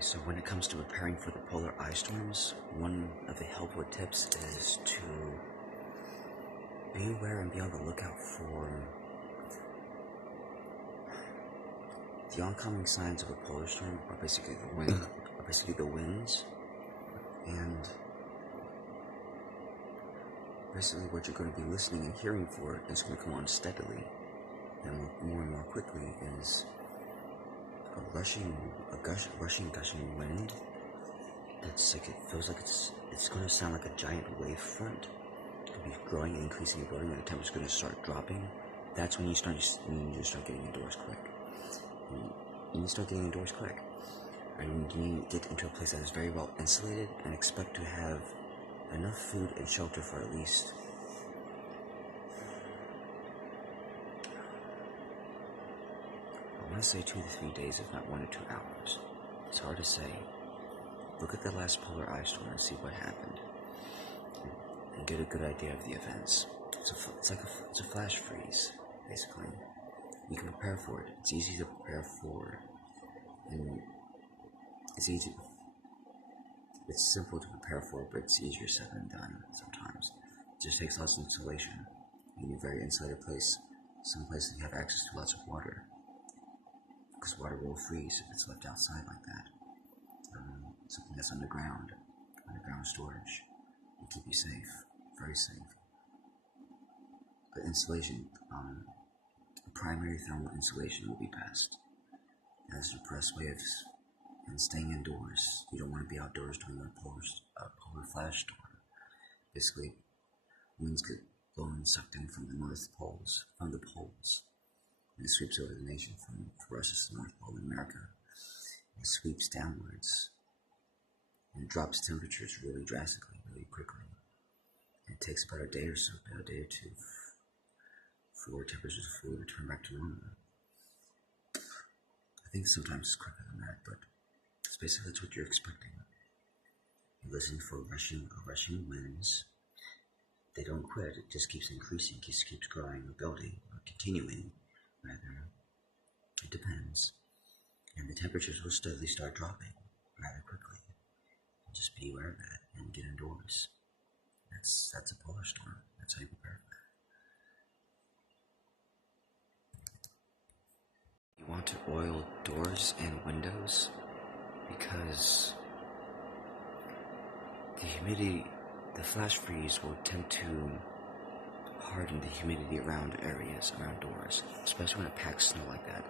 So when it comes to preparing for the polar ice storms, one of the helpful tips is to be aware and be on the lookout for the oncoming signs of a polar storm are basically the winds, and basically what you're going to be listening and hearing for is going to come on steadily and more quickly is a gushing wind. That's like, it feels like it's going to sound like a giant wave front. It'll be growing and increasing and building, and the temperature's going to start dropping. That's when you start getting indoors quick. You need to start getting indoors quick. And you need to get into a place that is very well insulated and expect to have enough food and shelter for at least I want to say 2 to 3 days, if not 1 to 2 hours. It's hard to say. Look at the last polar ice storm and see what happened, and get a good idea of the events. It's a flash freeze, basically. You can prepare for it. It's easy to prepare for, and it's simple to prepare for, but it's easier said than done sometimes. It just takes lots of insulation. You need a very insulated place. Some places you have access to lots of water, because water will freeze if it's left outside like that. Something that's underground storage will keep you safe, very safe. But insulation, primary thermal insulation will be best. That's the best way of staying indoors. You don't want to be outdoors during a polar flash storm. Basically, winds get blown and sucked in from the poles, and it sweeps over the nation for us, it's the North Pole in America. It sweeps downwards and drops temperatures really drastically, really quickly. It takes about a day or two, for temperatures to fully return back to normal. I think sometimes it's quicker than that, but it's basically that's what you're expecting. You're listening for rushing winds. They don't quit, it just keeps increasing, just keeps growing or building, or continuing, rather. It depends. And the temperatures will steadily start dropping rather quickly. Just be aware of that and get indoors. That's a polar storm. That's how you prepare for that. You want to oil doors and windows because the flash freeze will tend to harden the humidity around doors, especially when it packs snow like that.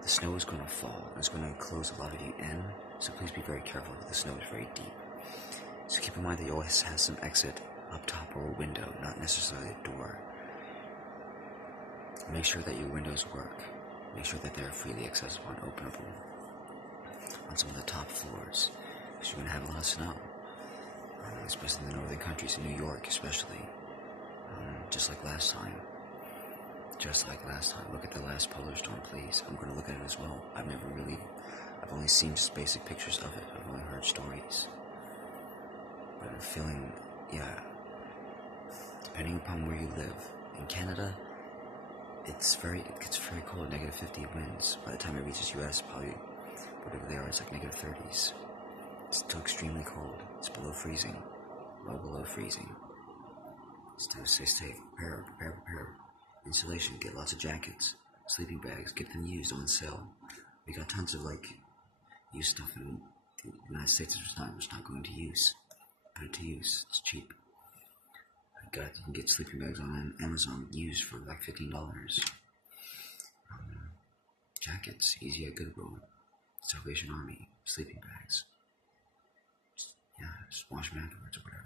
The snow is going to fall, and it's going to enclose a lot of you in, so please be very careful because the snow is very deep. So keep in mind that you always have some exit up top or a window, not necessarily a door. Make sure that your windows work. Make sure that they're freely accessible and openable on some of the top floors, because you're going to have a lot of snow, especially in the northern countries, in New York especially. Just like last time. Look at the last polar storm, please. I'm going to look at it as well. I've only seen just basic pictures of it. I've only heard stories. But I'm feeling, depending upon where you live. In Canada, it gets very cold, negative 50 winds. By the time it reaches US, probably, whatever they are, it's like negative 30s. It's still extremely cold. It's below freezing. Well below freezing. Still stay safe. Prepare. Insulation, get lots of jackets, sleeping bags, get them used on sale. We got tons of used stuff in the United States which not going to use. Put it to use, it's cheap. You can get sleeping bags on Amazon used for like $15. Jackets, easy at Goodwill. Salvation Army, sleeping bags. Just wash them afterwards or whatever.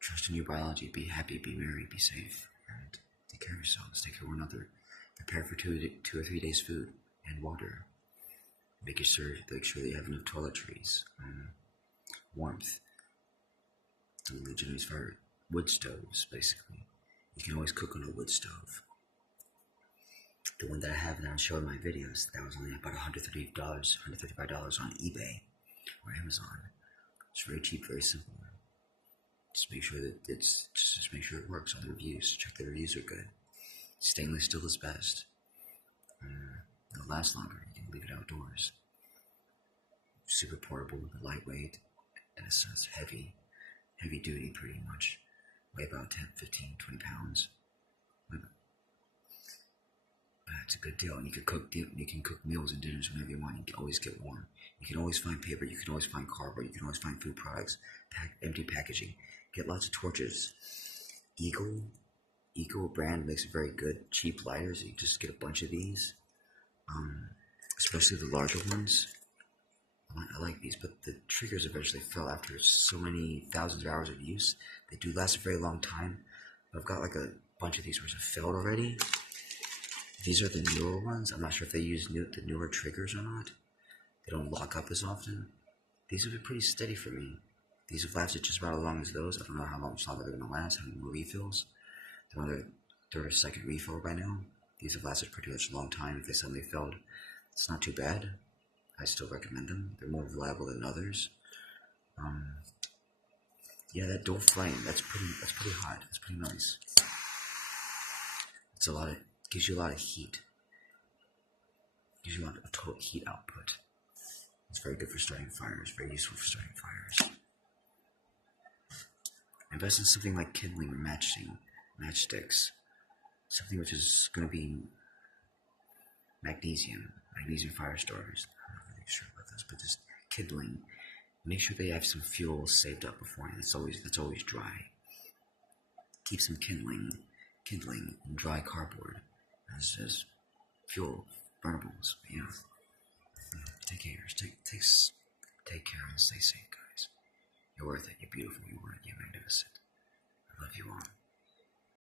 Trust in your biology, be happy, be merry, be safe, and take care of yourselves, take care of one another. Prepare for 2 or 3 days food and water. Make sure that you have enough toiletries, warmth. Some legitimate fire, wood stoves, basically. You can always cook on a wood stove. The one that I have now showing my videos, that was only about $135 on eBay or Amazon. It's very cheap, very simple. Just make sure that just make sure it works on the reviews. Check the reviews are good. Stainless steel is best. It'll last longer. You can leave it outdoors. super portable, lightweight, and it's heavy duty pretty much. Weigh about 10, 15, 20 pounds. It's a good deal, and you can cook meals and dinners whenever you want. You can always get warm. You can always find paper. You can always find cardboard. You can always find food products, empty packaging. Get lots of torches. Eagle brand makes very good cheap lighters. You just get a bunch of these, especially the larger ones. I like these, but the triggers eventually fell after so many thousands of hours of use. They do last a very long time. I've got like a bunch of these which have failed already. These are the newer ones. I'm not sure if they use the newer triggers or not. They don't lock up as often. These have been pretty steady for me. These have lasted just about as long as those. I don't know how much longer they're going to last, how many more refills. They're on their third or second refill by now. These have lasted pretty much a long time. If they suddenly failed, it's not too bad. I still recommend them. They're more reliable than others. Yeah, that dual flame, that's pretty hot. That's pretty nice. Gives you a lot of heat. Gives you a lot of total heat output. It's very good for starting fires, very useful for starting fires. Invest in something like kindling or matchsticks. Something which is going to be magnesium fire starters. I'm not really sure about this, but just kindling. Make sure they have some fuel saved up beforehand. That's always dry. Keep some kindling and dry cardboard as fuel burnables. But, take care and stay safe, guys. You're worth it. You're beautiful. You're worth it. You're magnificent. I love you all.